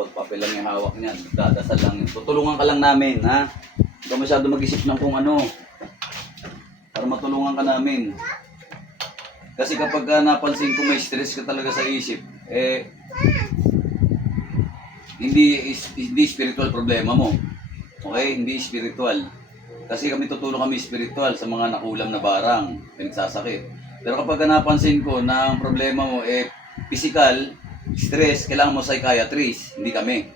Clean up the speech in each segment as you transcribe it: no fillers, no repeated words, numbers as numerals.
takot. Papel lang yung hawak niyan. Dadasal lang. Tutulungan ka lang namin, ha? Huwag ka masyado mag-isip ng kung ano. Para matulungan ka namin. Kasi kapag napansin ko may stress ka talaga sa isip, hindi spiritual problema mo. Okay? Hindi spiritual. Kasi kami spiritual sa mga nakulam na barang, pinagsasakit. Pero kapag napansin ko na ang problema mo physical, stress, kailangan mo psychiatrist, hindi kami.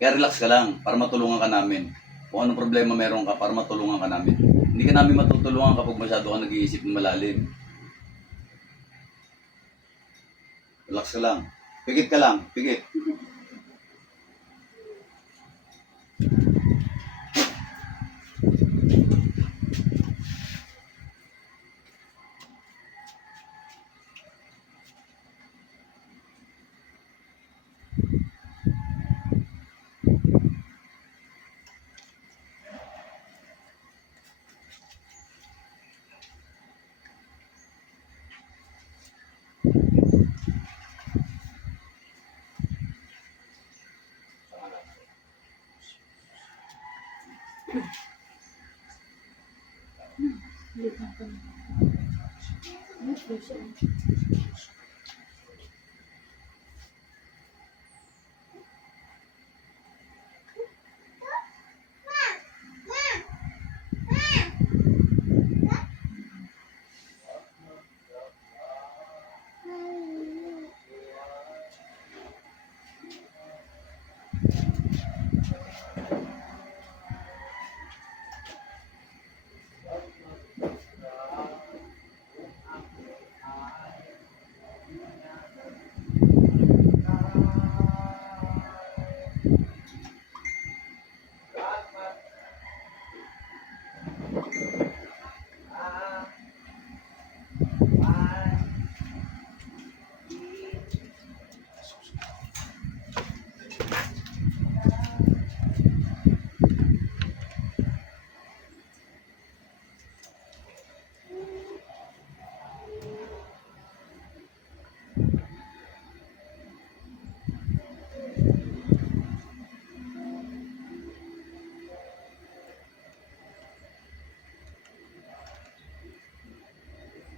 Kaya relax ka lang para matulungan ka namin. Kung anong problema meron ka para matulungan ka namin. Hindi ka namin matutulungan kapag masyado ka nag-iisip ng malalim. Relax ka lang. Pigit ka lang. Pigit.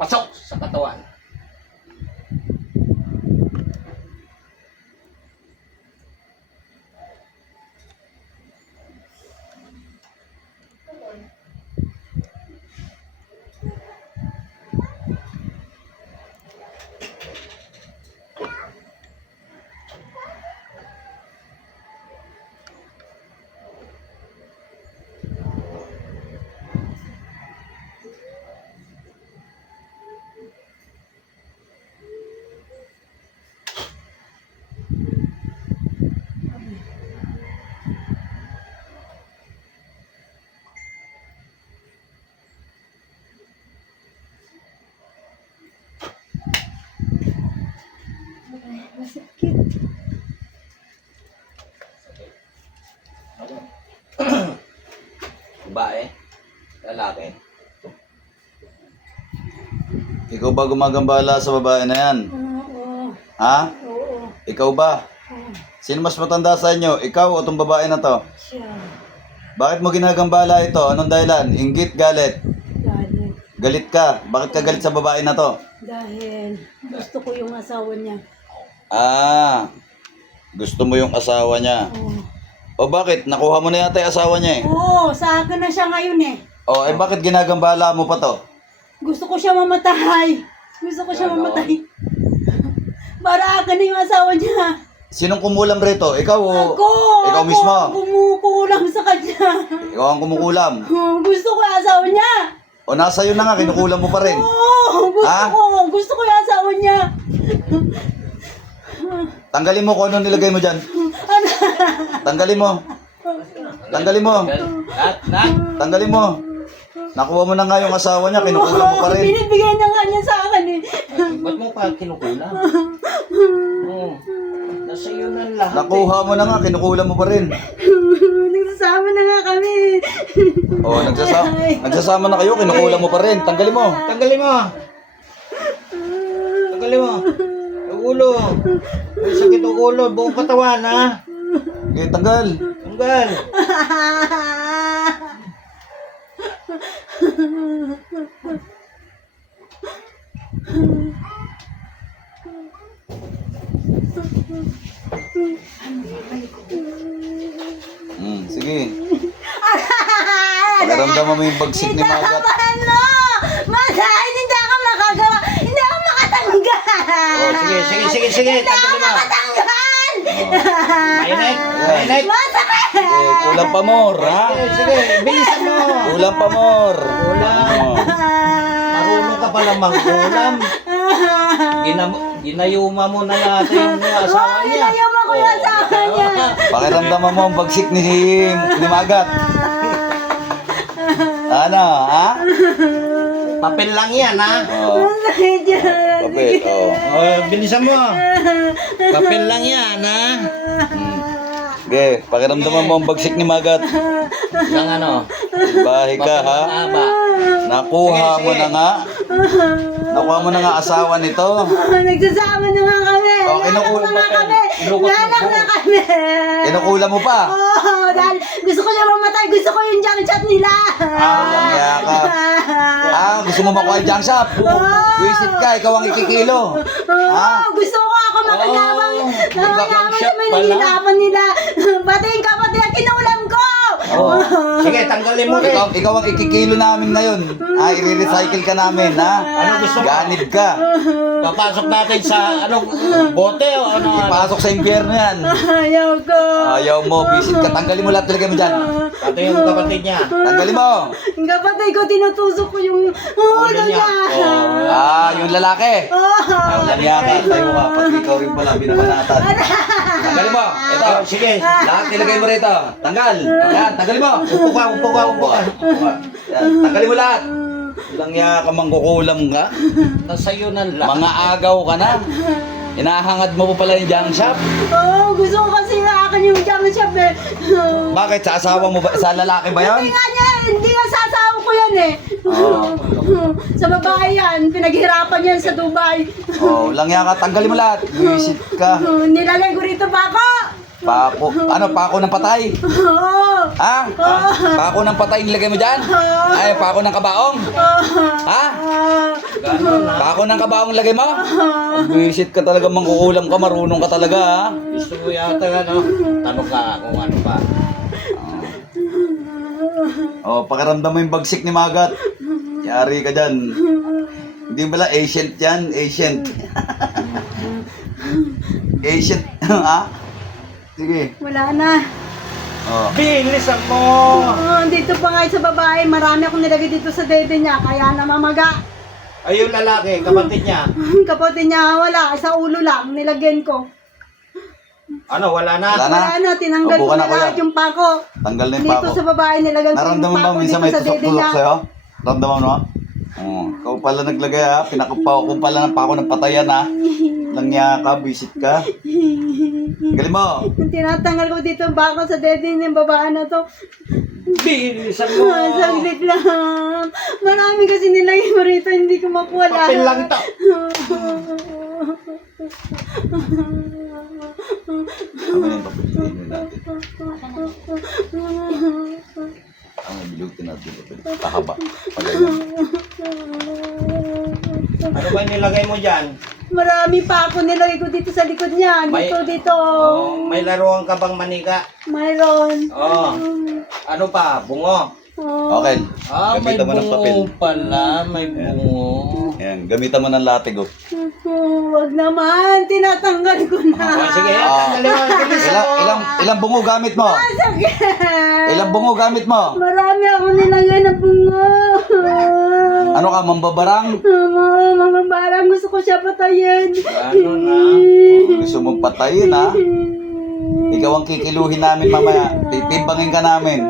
Pasok sa katawan. Masakit. Babae? Lalaki? Ikaw ba gumagambala sa babae na yan? Oo. Ha? Oo. Ikaw ba? Oo. Sino mas matanda sa inyo? Ikaw o itong babae na to? Siya. Bakit mo ginagambala ito? Anong dahilan? Inggit, galit? Galit. Galit ka? Bakit ka galit sa babae na to? Dahil gusto ko yung asawa niya. Gusto mo yung asawa niya. Oo. O bakit? Nakuha mo na yata yung asawa niya eh. Oo, sa akin na siya ngayon eh. O bakit ginagambala mo pa to? Gusto ko siya mamatay. Gusto ko siya mamatay. Para akin na yung asawa niya. Sinong kumulam rito? Ikaw o? Ako! Ikaw mismo? Ako kumukulang sa kanya. Ikaw ang kumukulam. Gusto ko yung asawa niya. O nasa iyo na nga, kinukulam mo pa rin. Oo, gusto ko yung asawa niya. Tanggalin mo kung ano nilagay mo dyan. Tanggalin mo. Tanggalin mo. Tanggalin mo. Nakuha mo na nga yung asawa niya, kinukulam mo pa rin. Binibigyan na nga niya sa akin eh. Ba't mo pa kinukulam? Oo. Nasa iyo na lahat. Nakuha mo na nga, kinukulam mo pa rin. Nagsasama na nga kami. O, nagsasama na kayo, kinukulam mo pa rin. Tanggalin mo. Tanggalin mo. Tanggalin mo. Ang ulo. Ay, sakit ang ulo, buong katawan, ha? Okay, tanggal. Tanggal. Sige. Pakiramdaman mo yung bagsik ni Magat. Ano? Masahin, hindi ako makagawa. Hindi ako makatanggal. Oh, sige. Hindi ako Tanggalin mo. makatanggal. Mainit. Mainit. Masakit. Kulang pa more, ha? Sige, bilisan mo. Kulang pa more. Kulang. Marunong ka pala mangkulam. Ginayuma mo na yata yung asawa niya. Ginayuma ko yung asawa niya. Pakiramdaman mo ang bagsik ni Magat. Ano, ha? Papel lang yan, ha? Oh, Masakit yan. papel, oh. Oh, bilisan mo. Papel lang yan, ha? Okay, pakiramdaman mo ang bagsik ni Magat. Yung ano? Bahay ka, ha? Haba. Nakuha Sige, mo sige. na nga. Nakuha mo na nga asawa nito. Nagsasama na nga kami. Oh, Nanak kinukulam na nga pa kami. Nanak na kami. Kinukula mo pa. Oh, dahil gusto ko siya mamatay. Gusto ko yung junk shot nila. Kaya ka. Gusto mo makuha yung junk shop? Wisit ka, ikaw ang ikikilo. Oh, gusto ko ako makayabang. Nakayabang sa may pala. nanginapan nila. Pati yung kapatid na kinulam ko. Oh. Sige, tanggalin mo rin. Ikaw ang ikikilo namin ngayon. I-recycle ka namin, ha? Ano gusto mo? Ganid ka. Papasok natin sa anong bote o ano? Ipasok sa impyerno yan. Ayaw ko. Ayaw mo, visit ka. Tanggalin mo lahat talaga mo dyan. Pati yung kapatid niya. Tanggalin mo. Yung kapatid ko, tinutusok ko yung ulo niya. niya. Yung lalaki. Oh. Ang niya ka, tayo ka. Pati ikaw rin pala, binabanatan. Tanggalin mo. Ito. Sige. Lahat nilagay mo rito. Tanggal. Yan, tanggalin mo. Upo ka. Yan, tanggalin mo lahat. Ilang niya ka mangkukulam ka. Nasa'yo na lahat. Mga agaw ka na. Inahangad mo pa pala yung junk shop. Oh, gusto ko kasi na akin yung junk shop eh. Bakit? Sa asawa mo ba? Sa lalaki ba Hindi yan? nga niya, hindi nga sasawa ko yan eh. Sa babae yan, pinaghirapan yan sa Dubai. Lang niya ka. Tanggalin mo lahat. Visit ka. Nilalay ko rito pa ako. Pako. Ano? Pako ng patay? Oo. Ha? Pako ng patay nilagay mo dyan? Ay, pako ng kabaong? Ha? Pako ng kabaong lagay mo? Visit ka talaga, mangkukulam ka, marunong ka talaga, ha? Gusto mo yata ano? Tanong ka kung ano pa. Pakiramdam mo yung bagsik ni Magat. Yari ka dyan. Hindi ba ancient yan? Ancient. Ancient. Ha? Sige. Wala na. Bilisan mo! Dito pa nga sa babae, marami akong nilagay dito sa dede niya, kaya namamaga. Ay, yung lalaki, kapatid niya. Kapatid niya, wala. Sa ulo lang, nilagyan ko. Ano, wala na? Wala na. Wala na, tinanggal Opo ko ka na, na lahat kuya. yung pako. Tanggal na yung Dito pako. sa babae, nilagyan ko yung Naramdaman mo pako minsan dito may sa dede tusok-tusok niya. sa'yo? Naramdaman mo? Ikaw pala naglagay, ha? Pinakupaw ko pala ng pako ng patayan, ha? Lang niya ka, visit ka. Galing mo. Tinatanggal ko dito yung pako sa dede ng babae na to. Bilisan mo! Saglit lang. Marami kasi nilagay mo rito, hindi ko makuha lahat. Papel lang ito. Ano yung papilitin natin? Ang bilutin natin papel. Pakaba. Pagayon. Ano ba yung nilagay mo dyan? Marami pa ako nilagay ko dito sa likod niya. Dito. Oh, may laruan ka bang manika? Mayroon. Oh. Ano pa? Bungo? Okay. May Gamitan mo ng papel. bungo pala. May bungo. Ayan, gamitan mo ng latigo. Wag naman, tinatanggal ko na. Sige, tanggalin mo. Bilisan mo. Ilang bungo gamit mo? Sakit. Ilang bungo gamit mo? Marami ako nilagay na bungo. Ano ka, mambabarang? Mga barang gusto ko siya patayin. Ano na? Gusto mong patayin, ha? Ikaw ang kikiluhin namin mamaya. Titimbangin ka namin.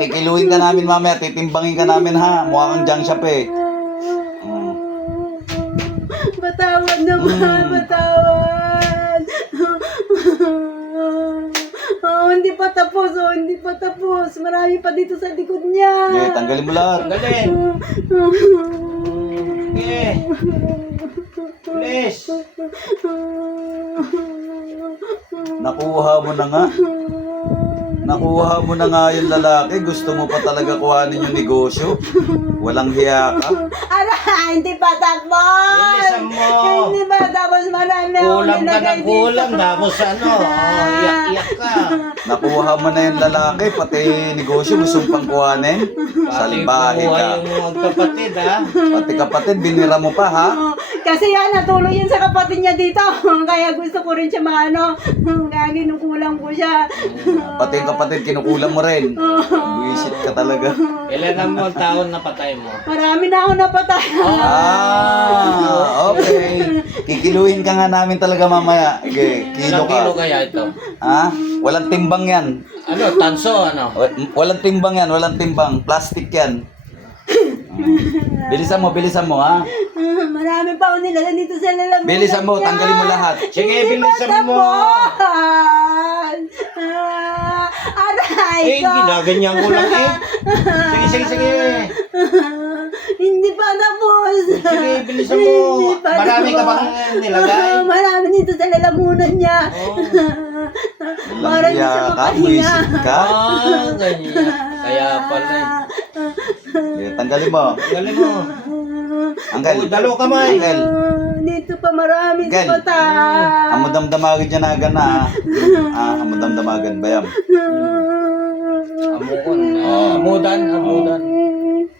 Kikiluhin ka namin mamaya. Titimbangin ka namin, ha? Mukha kang junk shop, eh. Patawad naman, patawad. Hindi pa tapos, hindi pa tapos. Marami pa dito sa likod niya. Okay, tanggalin mo lahat. Tanggalin. Okay. Please. Nakuha mo na nga. Nakuha mo na nga yung lalaki. Gusto mo pa talaga kuhanin yung negosyo. Walang hiya ka. Hindi pa tapos. Bilisan mo. Hindi pa tapos. Marami akong Kulang ka nilagay ng kulang. dito. Tapos ano, iyak-iyak ka. Nakuha mo na yung lalaki. Pati negosyo gusto mo pang kuhanin. Salbahe Buhay ka. yung magkapatid, ha? Pati kapatid, binira mo pa ha. Kasi yan, natuloy yun sa kapatid niya dito. Kaya gusto ko rin siya maano. Kaya ginukulang ko siya. Pati yung kapatid, kinukulang mo rin. Buisit ka talaga. Ilan ang mga taon na patay mo? Marami na ako napatay. Okay. Kikiluhin ka nga namin talaga mamaya. Okay, kilo Ilang kilo ka. kaya ito? Ha? Walang timbang yan. Ano, tanso, ano? Walang timbang yan, walang timbang. Plastic yan. Bilisan mo ha. Marami pa ako nila dito sa lalamunan. Bilisan mo, tanggalin mo lahat. Sige, bilisan mo. Aray Eh, ko. ginaganyan ko lang eh. Sige. Hindi pa tapos. Sige, bilisan mo. Hindi pa Marami ka tapos. bang nilagay? Marami dito sa lalamunan niya. Walang hiya ka, buisit ka. Ganyan. Kaya pala eh. Tanggalin mo. Galing mo. Angkel. Oh, dalawa kamay. Angkel. Dito pa marami sa Angkel. mata. Amo damdamagan dyan na na. Amo damdamagan. Bayam. Amukon. Amudan.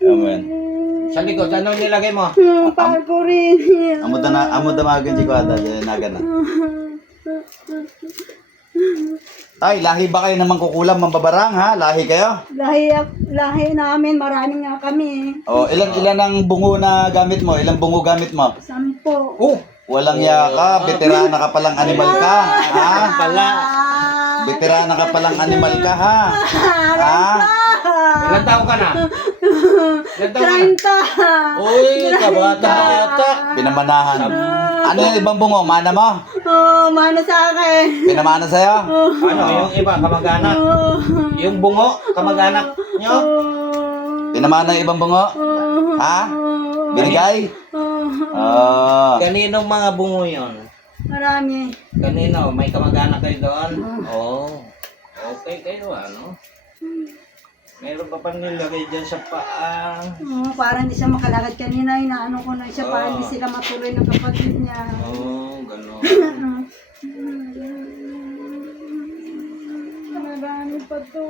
Amen. Sa likod, anong nilagay mo? Pag ko rin. Amo damagan dyan ko ada. Nagan na. Tay, lahi ba kayo naman kukulam mambabarang ha? Lahi kayo? Lahi namin, marami nga kami. O, ilan ang bungo na gamit mo? Ilang bungo gamit mo? 10. Oh, Walang hiya ka, veterana ka palang animal ka, ha? pala. Veterana ka palang animal ka, ha? Ha? Ilan taon ka na? Ilan taon ka na? 30. Uy, kabata yata. Pinamanahan. Ano yung ibang bungo? Mana mo? Oh, mano sa akin. Pinamana sa'yo? Ano, yung iba, kamag-anak? Yung bungo, kamag-anak nyo? Pinamana yung ibang bungo? Ha? Binigay? Kaninong mga bungo yun? Marami. Kanino? May kamag-anak kayo doon? Oo. Okay kayo, ano? Meron pa pang nilagay dyan sa paa. Parang hindi siya makalakad kanina. Inaano ko na siya para Oo. hindi sila matuloy ng kapatid niya. Oo, gano'n. Marami pa to.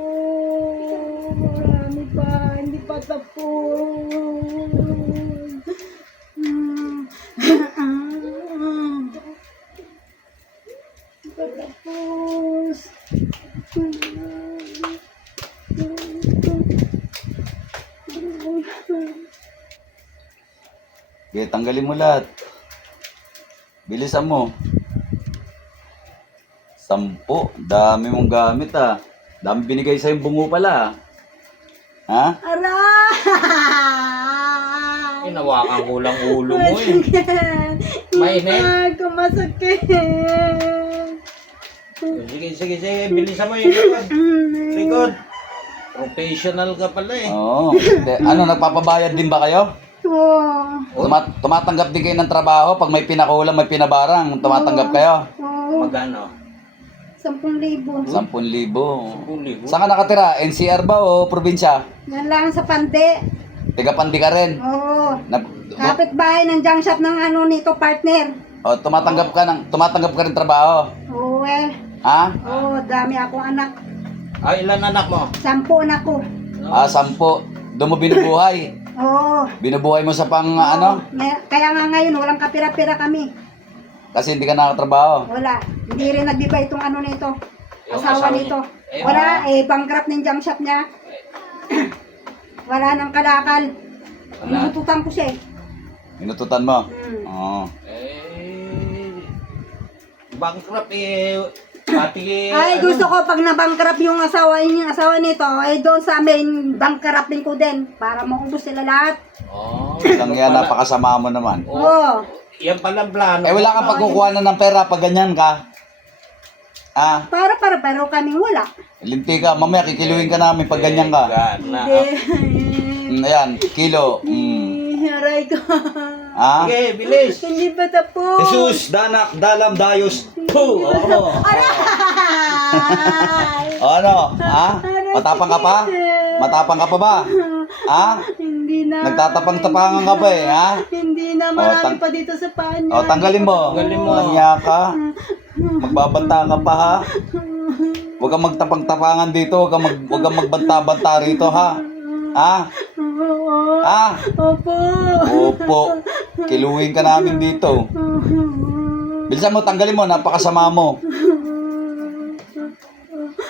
Marami pa. Hindi pa tapos. Hindi pa tapos. Okay, tanggalin mo lahat. Bilisan mo. 10. Dami mong gamit, ha? Dami binigay sa'yo bungo pala, ha? Aray! Hinawakan ko lang ulo mo eh. Mainit? Ako masakit. Sige. Bilisan mo yung likod. Likod. Professional ka pala eh. Oo. Ano, nagpapabayad din ba kayo? Oo. Tumatanggap din kayo ng trabaho pag may pinakulang, may pinabarang, tumatanggap kayo? Oo. Magkano? 10,000. 10,000. 10,000. Saan ka nakatira? NCR ba o probinsya? Yan lang sa Pante. Tiga-Pandi ka rin? Oo. Kapit-bahay ng junk shop ng ano nito, partner. O, tumatanggap ka rin trabaho? Oo eh. Ha? Oo, dami akong anak. Ay, ilan anak mo? 10 anak ko. 10. Doon mo binubuhay. Oo. Binubuhay mo sa pang ano? Kaya nga ngayon, walang kapira-pira kami. Kasi hindi ka nakatrabaho. Wala. Hindi rin nagbiba itong ano nito. Yung Asawa asawa nito. niya. Wala, bankrupt ng junk shop niya. Wala nang kalakal. Inututan ko siya eh. Inututan mo? Hmm. Oo. Bankrupt eh. Pati Ay, gusto ko pag na-bankrupt yung asawa nito, ay doon sa amin, bankruptin ko din. Para maubos sila lahat. Oh, Lang yan, napakasama mo naman. Oo. Yan pala ang plano. Eh, wala kang pagkukuha na ng pera pag ganyan ka. Ah, Pero kaming wala. linti ka. Mamaya kikiluin ka namin pag ganyan ka. Na, Hindi. Ayan, kilo. Aray ko. Ha? Sige, bilis. Hindi pa tapos. Jesus, danak, dalam, dayos. Puh! Oo. Aray! O ano? Ha? Matapang ka pa? Matapang ka pa ba? Ha? Hindi na. Nagtatapang-tapangan ka pa eh, ha? Hindi na. Marami tang- pa dito sa paa niya. O, tanggalin mo. Tanggalin mo. Manya ka. Magbabanta ka pa, ha? Huwag kang magtapang-tapangan dito. Huwag kang magbanta-banta rito, ha? Ha? Oo. Ha? Opo. Opo. Kiluhin ka namin dito. Bilisan mo, tanggalin mo. Napakasama mo.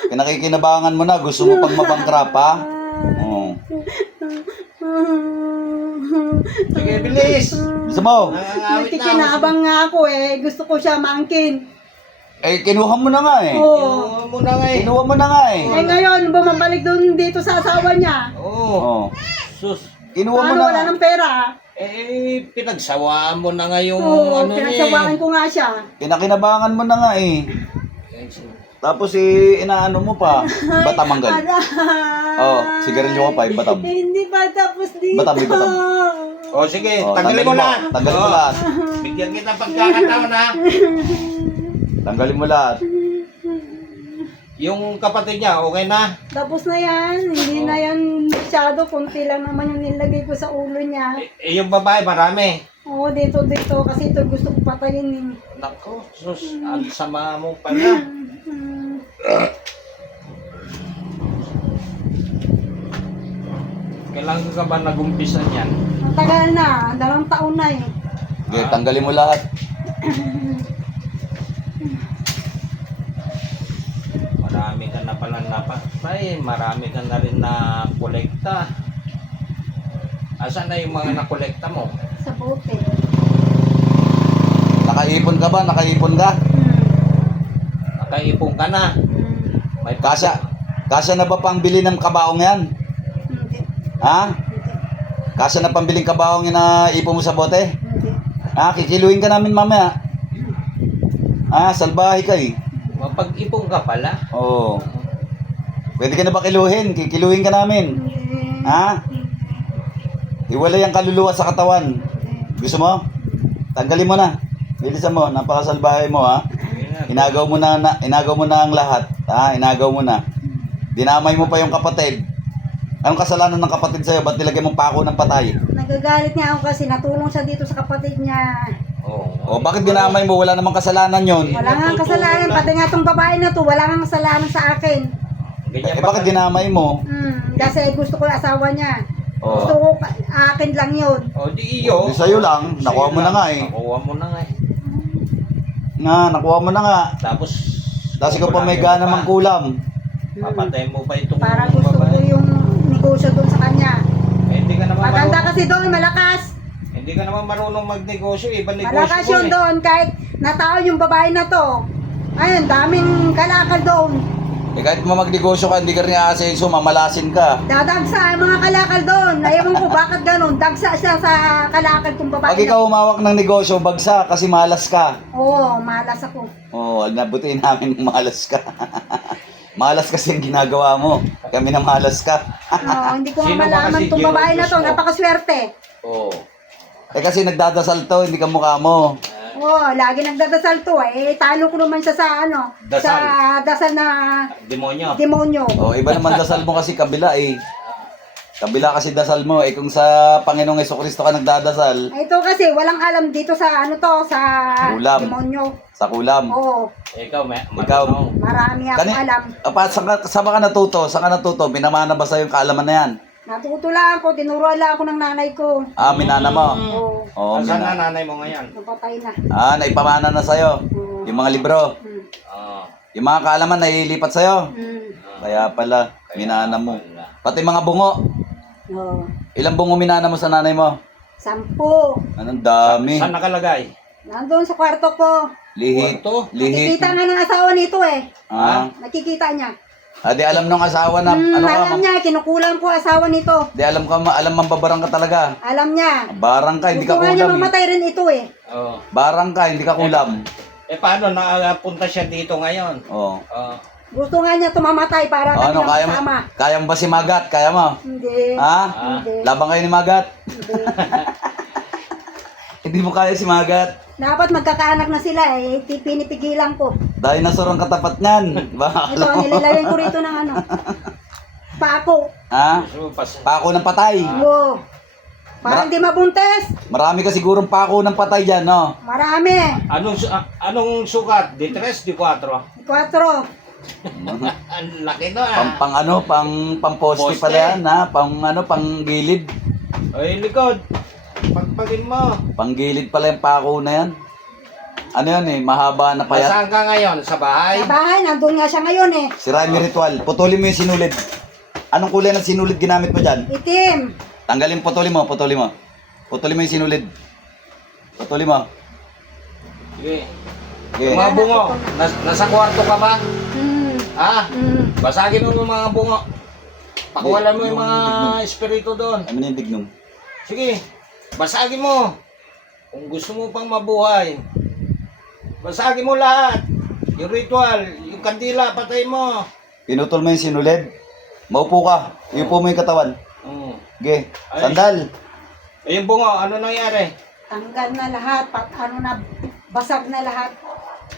Pinakikinabangan mo na. Gusto mo pang mabangkrap, ha? Oo. Sige, bilis. Bilisan mo. Nangangawit na. Nagkikinabang nga ako eh. Gusto ko siya maangkin. Eh, kinuha mo na nga eh. Oo. Kinuha mo na nga eh. Kinuha mo na nga eh. Eh ngayon, bumabalik doon dito sa asawa niya. Oo. Oo. Sus. Kinuha mo Paano na wala nga. ng pera? Eh, pinagsawaan mo na nga yung Oo, ano pinagsawaan ko nga siya. Pinakinabangan mo na nga eh. Tapos inaano mo pa. Batamanggal. Oh, sigarilyo ka pa, batam. Hindi pa tapos dito. Batam, may batam. O sige, Oh, tanggalin mo lahat. Tanggalin mo Oo. lahat. Bigyan kita pagkakataon ha. Tanggalin mo lahat. Yung kapatid niya, okay na? Tapos na yan. Hindi na yan masyado. Kunti lang naman yung nilagay ko sa ulo niya. Yung babae, marami. Oo, dito. Kasi ito gusto ko patayin eh. Nako, sus, ang sama mo pala. Kailan ka ba nag-umpisa niyan? Ang tagal na. 2 taon na eh. Okay, tanggalin mo lahat. Marami ka na pala napatay, marami ka na rin na kolekta. Asan na yung mga nakolekta mo? Sa bote. Nakaipon ka ba? Nakaipon ka? Nakaipon ka na. May Kasya na ba pang bili ng kabaong yan? Hindi. Ha? Kasya na pang biling kabaong yan na ipon mo sa bote? Hindi. Ha? Kikiluhin ka namin mamaya. Ha? Salbahe ka eh. Mapag-ipon ka pala. Oo. Pwede ka na ba kiluhin? Kikiluhin ka namin. Hindi. Ha? Iwalay ang kaluluwa sa katawan. Gusto mo? Tanggalin mo na. Bilisan mo. Napakasalbahe mo ha. Inagaw mo na ang lahat. Ha? Inagaw mo na. Dinamay mo pa yung kapatid. Anong kasalanan ng kapatid sa'yo? Ba't nilagay mong pako ng patay? Nagagalit niya ako kasi natulong siya dito sa kapatid niya. Oo. O bakit dinamay mo? Wala namang kasalanan yon. Wala nga kasalanan. Pati nga tong babae na to, wala nga kasalanan sa akin. Ganyan Eh bakit dinamay mo? Kasi gusto ko yung asawa niya. Oo. Gusto ko, akin lang yun. O di iyo. Di sa'yo lang. Nakuha mo na nga eh. Nakuha mo na nga eh. Nakuha mo na nga. Tapos, Tapos ikaw pa may gana mang kulam. papatay mo pa itong Para gusto ko babae. yung negosyo doon sa kanya. Eh, hindi ka naman Maganda marunong. kasi doon, malakas. Hindi ka naman marunong magnegosyo. Ibang negosyo Malakas ko yun eh. doon kahit natao yung babae na to. Ayun, daming kalakal doon. Eh kahit mo magnegosyo ka, hindi ka rin aasenso, mamalasin ka. Dadagsa ang mga kalakal doon. Ayaw ko bakit ganun. Dagsa siya sa kalakal kong babae Pag ikaw humawak ng negosyo, bagsa kasi malas ka. Oo, malas ako. Oo, nabutiin namin malas ka. Malas kasi ang ginagawa mo. Kami na malas ka. Oo, hindi ko Sino nga ba malaman kasi tong babae na to. Diyos mo? Napakaswerte. Oo. Eh kasi nagdadasal to, hindi ka mukha mo. Oo, lagi nagdadasal to eh. Talo ko naman siya sa ano. Dasal. Sa dasal na Demonyo. demonyo. Oh, iba naman dasal mo kasi kabila eh. Kabila kasi dasal mo eh. Kung sa Panginoong Jesucristo ka nagdadasal, Ito kasi walang alam dito sa ano to, sa Ulam. demonyo. sa kulam. Oo, Ikaw, Ikaw. marunong. marami akong alam. Saan ka natuto? Saan ka natuto? Minamana ba sa'yo yung kaalaman na yan? Natuto lang ako, tinuruan lang ako ng nanay ko. Ah, minana mo. Oo, Oo, Asan minana. na nanay mo ngayon? napatay na. Ah, naipamana na sa'yo. Oo. Yung mga libro. Oo. Yung mga kaalaman nailipat sa'yo. Kaya pala, minana mo. Pati mga bungo. Oo. Ilang bungo minana mo sa nanay mo? 10. Anong dami. Saan nakalagay? Nandun sa kwarto ko. Lihit. Kwarto? Lihit. Nakikita nga ng asawa nito eh. Ah, Nakikita niya. di alam nung asawa na, ano ka, Alam niya, kinukulang ko asawa nito. di alam ka, alam mambabarang ka talaga. Alam niya. Barang ka, hindi ka Gusto nga niya kulam eh. mamatay rin ito eh. Oo. Barang ka, hindi ka kulam. Eh, paano nakapunta siya dito ngayon? Oh. Oo. Gusto nga niya tumamatay para kami Ano, lang kaya mo? kasama. Kaya mo ba si Magat? Kaya mo? Hindi. Ha? Hindi. Labang kayo ni Magat? Hindi. Hindi mo kaya si Magat. Dapat magkakaanak na sila eh. Pinipigilan ko. Dinosaur ang katapat niyan. Baka Ito, nilalagay ko rito ng ano. Pako. Ha? So, Pako ng patay. Oo. Para hindi mabuntes. Marami ka sigurong pako ng patay dyan, no? Marami. Anong sukat? D3, D4? 4. Ang laki no ah. Pang poste Poste. pala yan, ha? Pang gilid. Ay, likod. Pagpagin mo. Pang gilid pala yung pako na yan. Ano yan eh, mahaba na payat. Saan ka ngayon? Sa bahay? Sa bahay, nandun nga siya ngayon eh. Si Raimi Ritual, putulin mo yung sinulid. Anong kulay ng sinulid ginamit mo dyan? Itim. Tanggalin, putulin mo. Putulin mo yung sinulid. Putulin mo. Sige. Okay. Yung mga bungo, nasa kwarto ka ba? Hmm. Ha? Hmm. Basagin mo yung mga bungo. Pakuwalan mo yung Yung mga dignum. espiritu doon. Ano yung dignum? Sige, basagin mo. Kung gusto mo pang mabuhay, basagin mo lahat. Yung ritual, yung kandila, patay mo. Pinutol mo yung sinulid. Maupo ka. Iupo mo yung katawan. Okay. Ay. Sandal. Eh, yung bungo, ano nangyari? Tanggal na lahat. Basag na lahat.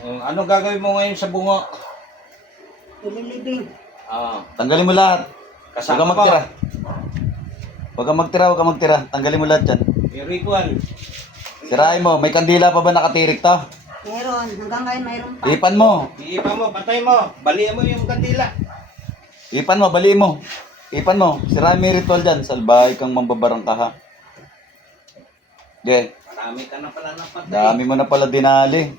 Ano gagawin mo ngayon sa bungo? Ililibing. Tanggalin mo lahat. Huwag Kasama kang mo. magtira. Huwag kang magtira. Tanggalin mo lahat yan. Yung ritual. Sirain mo. May kandila pa ba nakatirik to? Meron. Hanggang ngayon mayroon pa. Ipan mo. Iipa mo, patay mo. Balian mo yung kandila. Ipan mo. Baliin mo. Ipan mo. Sirain mo yung ritual dyan. Salbahay kang mambabarang ka ha. Okay. Marami ka na pala napatay. Dami mo na pala dinali.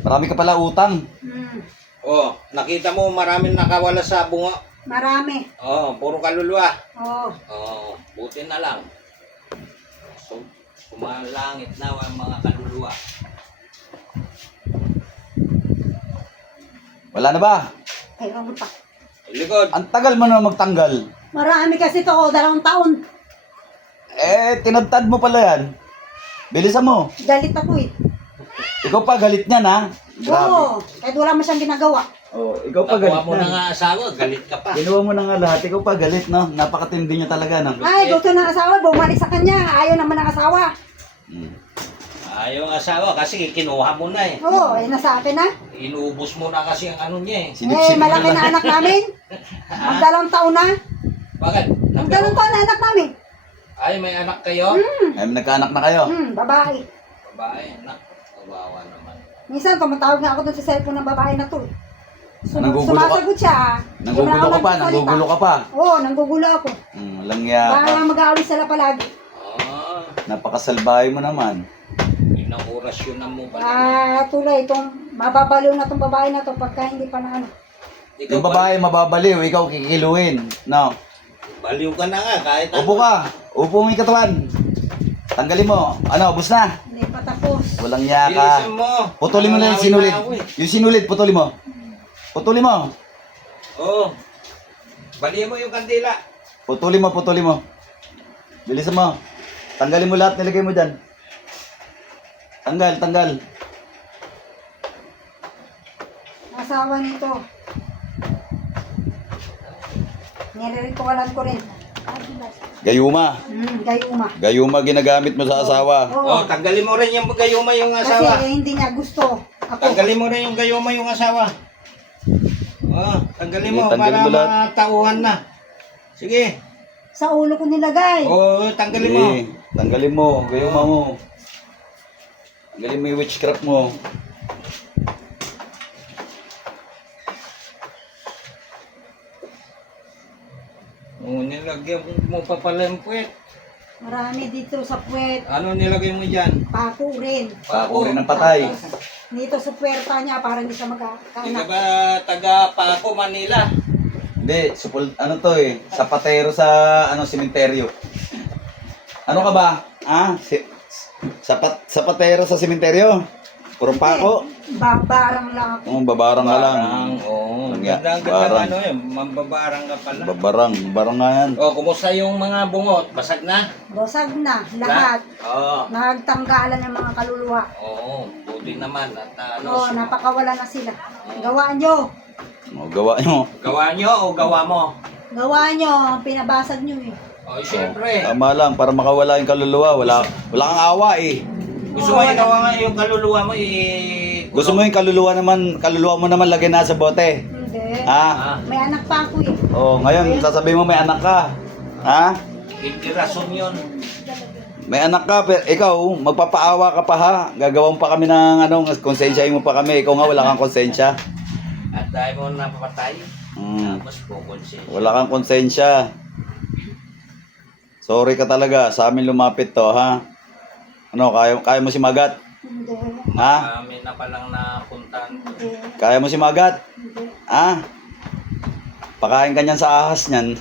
Marami ka pala utang. Hmm. Oh, nakita mo maraming nakawala sa bungo. Marami. Oh, puro kaluluwa. Oo. Oh, buti na lang. So, kumalangit na ang mga kaluluwa. Wala na ba? Mayroon pa. Likod. Ang tagal mo na magtanggal. Marami kasi ito. 2 taon. Tinadtad mo pala yan. Bilisan mo. Galit ako eh. Ikaw pa galit niyan ha. Oo. Kahit wala mo siyang ginagawa. Oh, ikaw pa Nakuha galit mo na niyan. nga asawa, galit ka pa. Ginawa mo na nga lahat. Ikaw pa galit, no? Napakatindi niya talaga, no? Ay, gusto ng asawa. Bumalik sa kanya. Ayaw naman ng asawa. Ayaw ang asawa kasi kinuha mo na eh. Oo. Nasa akin na. Inuubos mo na kasi ang ano niya eh. Sinip-sinip Malaki niya na lang. anak namin. Magdalang taon na. Bakit? Magdalang taon na anak namin. Ay, may anak kayo? Ay, nagkaanak na kayo. Babae. Babae, anak. Kawawa naman. Minsan, tumatawag nga ako dun sa cellphone ng babae na to. Nanggugulo ka? Sumasagot siya. Nanggugulo ka pa, nanggugulo ka pa. Oo, nanggugulo ako. Langya Baka ka. lang mag-aaway sila palagi. Napakasalbahay mo naman. Inang orasyon na mo ba? Tuloy, itong mababaliw na itong babae na to pagka hindi pa na ano. Yung babae mababaliw, ikaw kikiluin. No? Baliw ka na nga kahit Upo ka. Upo mo yung katawan. Tanggalin mo. Ano, ubos na. Hindi pa tapos. Walang niya ka. Bilisan mo. Putulin mo na yung sinulid. Yung sinulid, putulin mo. Putulin mo. Oo. Balihan mo yung kandila. Putulin mo. Bilisan mo. Tanggalin mo lahat, nilagay mo dyan. Tanggal. Asawa nito. Nire-ritualan ko rin. Gayuma. Gayuma. Gayuma ginagamit mo sa asawa. Oo, tanggalin mo rin yung gayuma yung Kasi asawa. hindi niya gusto. Ako. Tanggalin mo rin yung gayuma yung asawa. Oo, tanggalin mo Sige, tanggalin para mo lahat. matauhan na. Sige. Sa ulo ko nilagay. Oo, tanggalin mo. Tanggalin mo. Gayuma mo. Tanggalin mo yung witchcraft mo. Oo, nilagyan mo pa pala yung puwet. Marami dito sa puwet. Ano nilagay mo dyan? Pako rin. Pako rin ng patay. Dito sa puwerta niya para hindi siya Hindi ka magkaanak. ba taga Paco, Manila? Hindi, ano to eh. Sapatero sa sementeryo. Ano ka ba? Sapatero sa sementeryo? Purong pako? Babarang lang ako. Babarang ka lang. Oo. Langya, Ganda barang. ano eh. Mambabarang ka pala. Barang nga yan. Oh, kumusta yung mga bungot? Basag na? Basag na, lahat. Oo. Nagtanggalan ng mga kaluluwa. Oo, buti naman. At Oo, napakawala na sila. Gawa nyo. Gawa nyo. gawa nyo o gawa mo? Gawa nyo, pinabasag nyo eh. Oh, siyempre. Tama lang, para makawala yung kaluluwa. Wala kang awa eh. Gusto mo ikaw nga yung kaluluwa mo Gusto mo yung kaluluwa mo naman lagyan na sa bote? Hindi. Ha? May anak pa ako eh. Oh, ngayon sasabihin mo may anak ka. Ha? Hindi rason yun. May anak ka, pero ikaw, magpapaawa ka pa ha. Gagawan pa kami ng konsensyahin mo pa kami. Ikaw nga wala kang konsensya. At dahil mo napapatay, tapos kukonsensya. Wala kang konsensya. Sorry ka talaga, sa amin lumapit to ha. Ano, kaya mo si Magat? Hindi. Ha? Kami na palang napuntahan. Hindi. Kaya mo si Magat? Hindi. Ha? Pakain ka niyan sa ahas niyan.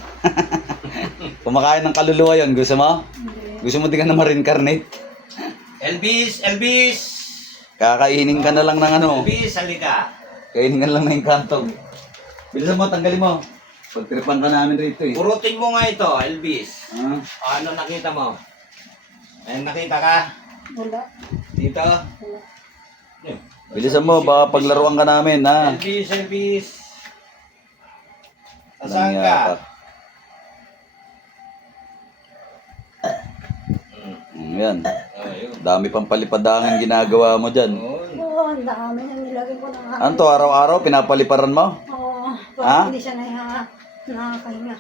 Kumakain ng kaluluwa yon, gusto mo? Hindi. Gusto mo di ka na ma-reincarnate? Elvis! Elvis! Kakainin ka na lang ng Elvis, halika. Kainin ka lang ng kanto. Bilisan mo, tanggalin mo. Pagtripan ka namin rito eh. Purutin mo nga ito, Elvis. Ha? O, ano nakita mo? Ay, nakita ka? Wala. Dito? Wala. Bilisan mo, baka paglaruan ka namin ha. Elvis, Elvis. Walang Saan iya ka? Yan. Oh, yun. Dami pang palipadangin ginagawa mo dyan. Oo, ang dami na nilagay ko ng Ano to, araw-araw pinapaliparan mo? Oo. Ha? Hindi siya nakakahinga.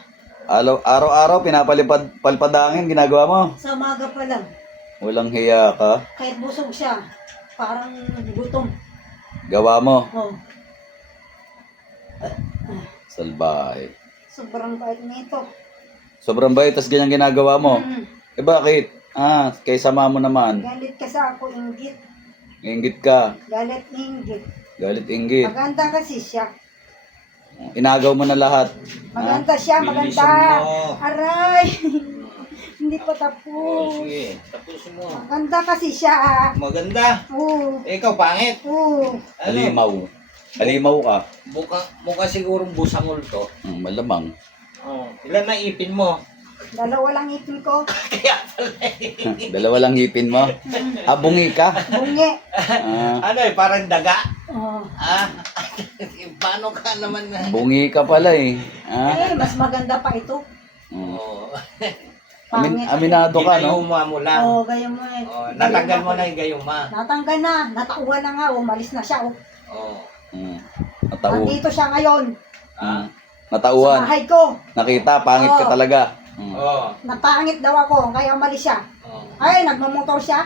Araw-araw pinapalipadangin ginagawa mo? Sa umaga pa lang. Walang hiya ka. Kahit busog siya. Parang gutom. Gawa mo. Oh. Salbahe. Sobrang bait nito. Sobrang bait, tas ganyan ginagawa mo. Eh bakit? Kaysa mo naman. Galit ka sa ako, inggit. Inggit ka. Galit, inggit. Galit inggit. Maganda kasi siya. Inagaw mo na lahat. Maganda siya, maganda. Bilisan mo. Aray! Hindi pa Oh, tapos. sige, tapusin mo. Maganda kasi siya. Maganda. Oo. Ikaw, pangit. Oo. Halimaw. Halimaw ka. Mukha sigurong busangol to. Malamang. Oh, ilan na ipin mo? Dalawa lang ipin ko. Kaya pala Dalawa lang ngipin mo. Bungi ka. Bungi. Ano parang daga? Oh. Ah, paano ka naman na? Bungi ka pala eh. Mas maganda pa ito. Oh, Pangit. Aminado ka, no? ginayuma mo lang. Oo, gayong mo eh. Oh, natanggal mo na yung gayuma. Natanggal na. Natauwa na nga. Umalis na siya. Oh. Oh. Natau. Nandito siya ngayon. Sa Natauan. bahay ko. Nakita, pangit ka Oo. talaga. Oh. Napangit daw ako. Kaya umalis siya. Oh. Ay, nagmamotor siya.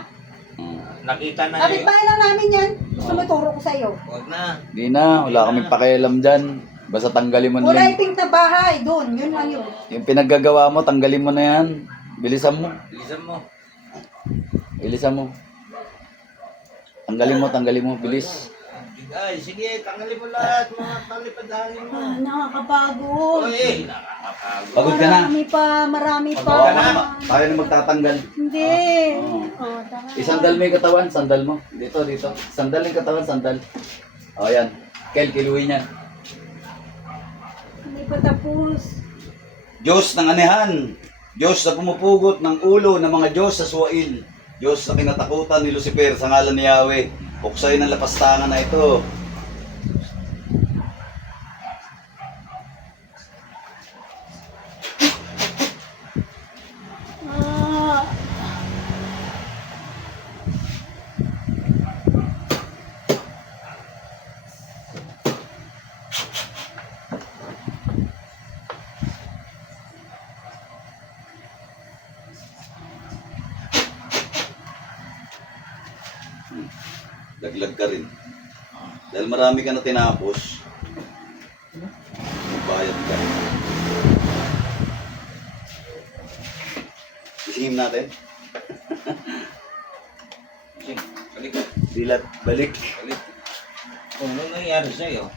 Nakita na Kapit bahay lang namin yan. Gusto mo ituro ko sa'yo. Huwag na. Di na, wala kaming pakialam dyan. Basta tanggalin mo na Wala lang. yung pink na bahay. Doon. Yun lang yun. Yung pinaggagawa mo, tanggalin mo na yan. Bilisan mo. Bilisan mo. Bilisan mo. Tanggalin mo, bilis. Ay, sige, tanggalin mo lahat. Mga palipadangin mo. Nakakapagod. Oy, nakakapagod. Pagod ka na. Marami pa. Pagawa ka na. Tayo na magtatanggal. Hindi. Oo. Oh, tama. Isandal mo yung katawan, sandal mo. Dito. Sandal yung katawan, sandal. O, yan. Kiluhin yan. Hindi pa tapos. Diyos ng anihan. Diyos na pumupugot ng ulo ng mga Diyos sa suwail. Diyos na kinatakutan ni Lucifer sa ngalan ni Yahweh. Buksayin ang lapastangan na ito. Ah. Laglag ka rin. Dahil marami ka na tinapos, magbayad ka. Isingin natin. Sige, balik. Dilat, balik. Balik. Oh, ano nangyari sa'yo?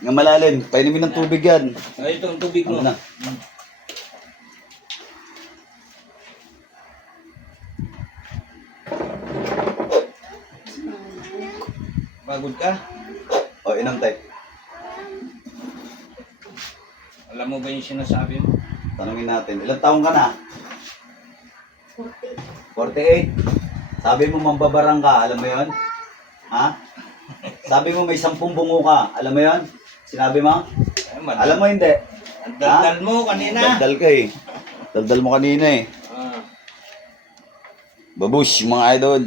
Nga malalim, painumin ng tubig yan. Ay, ito ang tubig mo. Ano na? Pagod ka? O, inom tayo. Alam mo ba yung sinasabi mo? Tanungin natin, ilang taong ka na? 40. 48. Sabi mo mambabarang ka, alam mo yon? Ha? Sabi mo may 10 bungo ka, alam mo yon? Sinabi mo? Alam mo hindi? Ang daldal mo kanina. Daldal ka eh. Daldal mo kanina eh. Ah. Babush, mga idol.